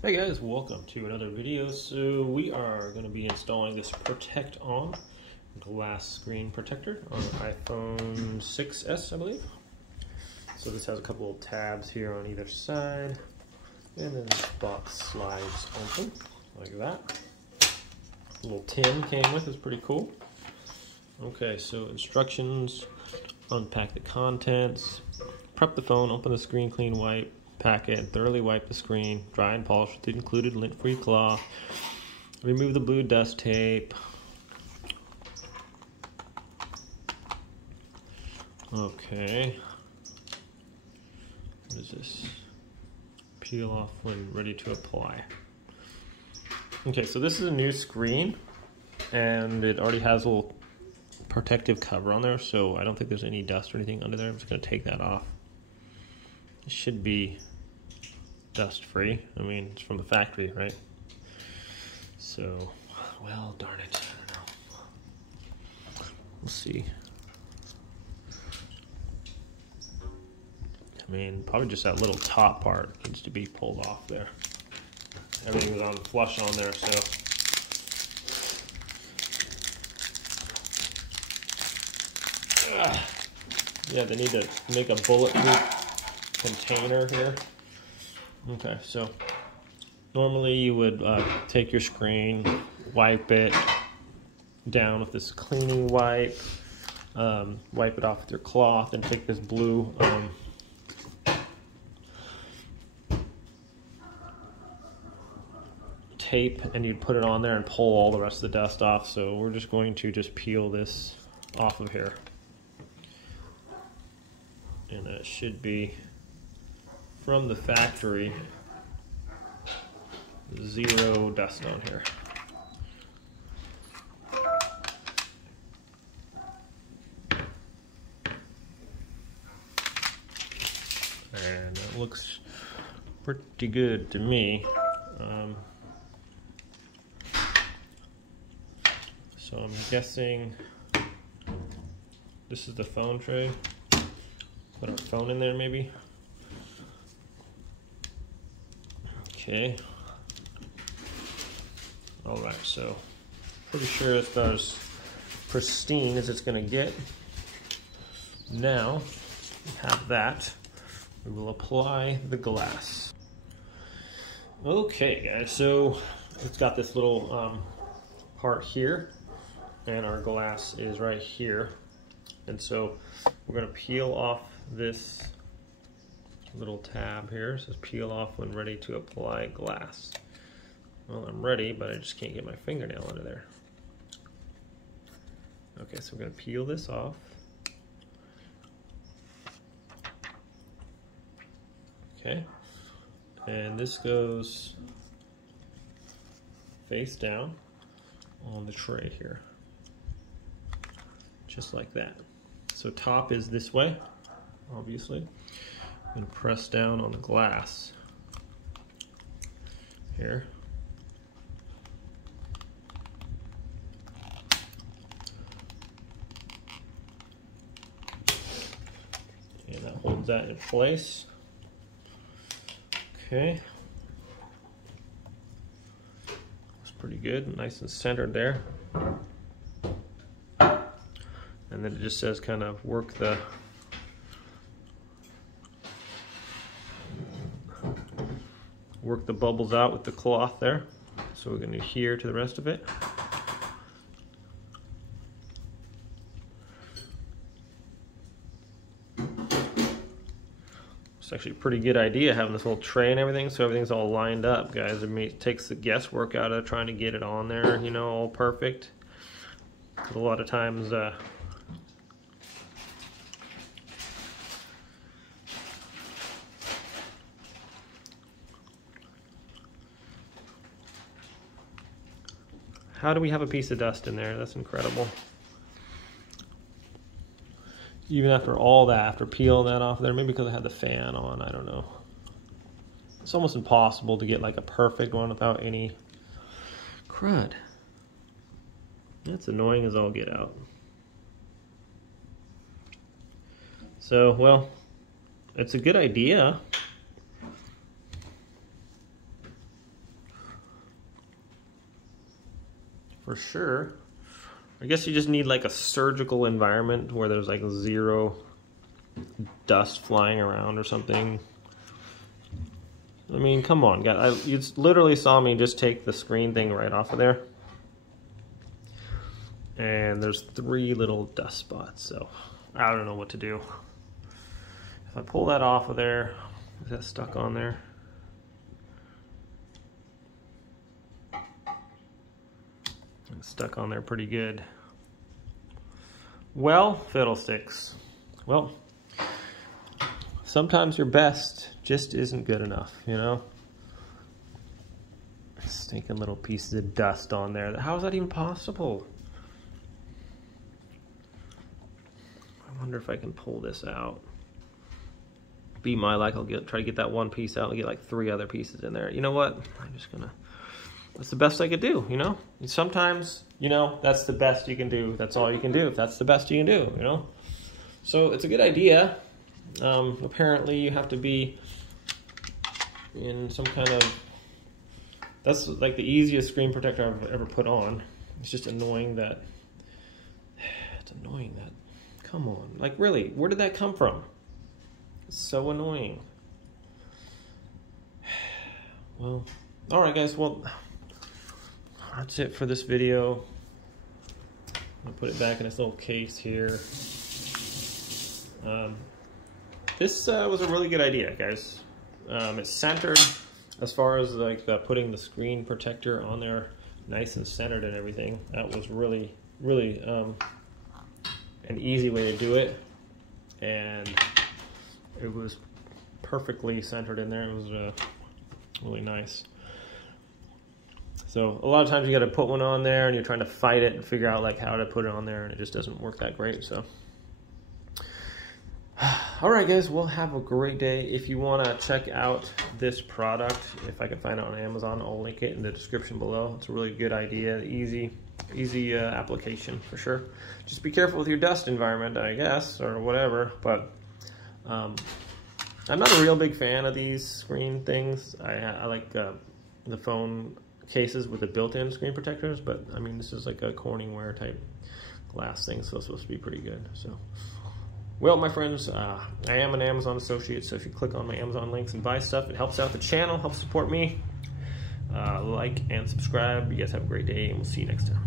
Hey guys, welcome to another video. So we are going to be installing this Protect On glass screen protector on an iPhone 6s, I believe. So this has a couple of tabs here on either side, and then this box slides open like that. A little tin came with, it's pretty cool. Okay, so instructions: unpack the contents, prep the phone, open the screen, clean, wipe, pack it, and thoroughly wipe the screen, dry and polish with the included lint-free cloth, remove the blue dust tape. Okay, what is this? Peel off when ready to apply. Okay, so this is a new screen, and it already has a little protective cover on there, so I don't think there's any dust or anything under there. I'm just going to take that off. It should be dust free. I mean, it's from the factory, right? So, well, darn it, I don't know. We'll see. I mean, probably just that little top part needs to be pulled off there. Everything was on flush on there, so. Yeah, they need to make a bulletproof container here. Okay, so normally you would take your screen, wipe it down with this cleaning wipe, wipe it off with your cloth, and take this blue tape and you'd put it on there and pull all the rest of the dust off. So we're just going to peel this off of here. And that should be from the factory, zero dust on here. And that looks pretty good to me. So I'm guessing this is the phone tray. Put our phone in there maybe. Okay. Alright, so pretty sure it's about as pristine as it's going to get. Now we have that. We will apply the glass. Okay guys, so it's got this little part here, and our glass is right here. And so we're going to peel off this little tab here. It says peel off when ready to apply glass. Well, I'm ready, but I just can't get my fingernail under there. Okay, so we're going to peel this off. Okay, and this goes face down on the tray here, just like that. So top is this way, obviously. I'm going to press down on the glass here. And that holds that in place. Okay. Looks pretty good, nice and centered there. And then it just says kind of work the bubbles out with the cloth there. So we're going to adhere to the rest of it. It's actually a pretty good idea having this little tray and everything, so everything's all lined up, guys. It takes the guesswork out of trying to get it on there, you know, all perfect. A lot of times how do we have a piece of dust in there? That's incredible. Even after all that, after peeling that off there, maybe because I had the fan on, I don't know. It's almost impossible to get like a perfect one without any crud. That's annoying as all get out. So, well, it's a good idea. for sure. I guess you just need like a surgical environment where there's like zero dust flying around or something. I mean, come on, guys. You literally saw me just take the screen thing right off of there. And there's 3 little dust spots, so I don't know what to do. If I pull that off of there, is that stuck on there? It's stuck on there pretty good. Well, fiddlesticks. Well, sometimes your best just isn't good enough, you know? Stinking little pieces of dust on there. How is that even possible? I wonder if I can pull this out. Be my luck, I'll try to get that one piece out and get like 3 other pieces in there. You know what? I'm just gonna, that's the best I could do, you know? And sometimes, you know, that's the best you can do. That's all you can do. If that's the best you can do, you know? So it's a good idea. Apparently you have to be in some kind of, that's like the easiest screen protector I've ever put on. It's just annoying that, it's annoying that, come on. Like really, where did that come from? It's so annoying. Well, all right guys, well, that's it for this video. I'm gonna put it back in its little case here. This was a really good idea, guys. It's centered as far as like putting the screen protector on there nice and centered and everything. That was really, really an easy way to do it. And it was perfectly centered in there. It was really nice. So a lot of times you got to put one on there and you're trying to fight it and figure out like how to put it on there, and it just doesn't work that great. So all right guys, well, have a great day. If you want to check out this product, if I can find it on Amazon, I'll link it in the description below. It's a really good idea, easy application for sure. Just be careful with your dust environment, I guess, or whatever. But I'm not a real big fan of these screen things. I like the phone cases with the built-in screen protectors, but I mean, this is like a Corningware type glass thing, so it's supposed to be pretty good. So, well, my friends, I am an Amazon associate, so if you click on my Amazon links and buy stuff, it helps out the channel, helps support me. Like and subscribe. You guys have a great day, and we'll see you next time.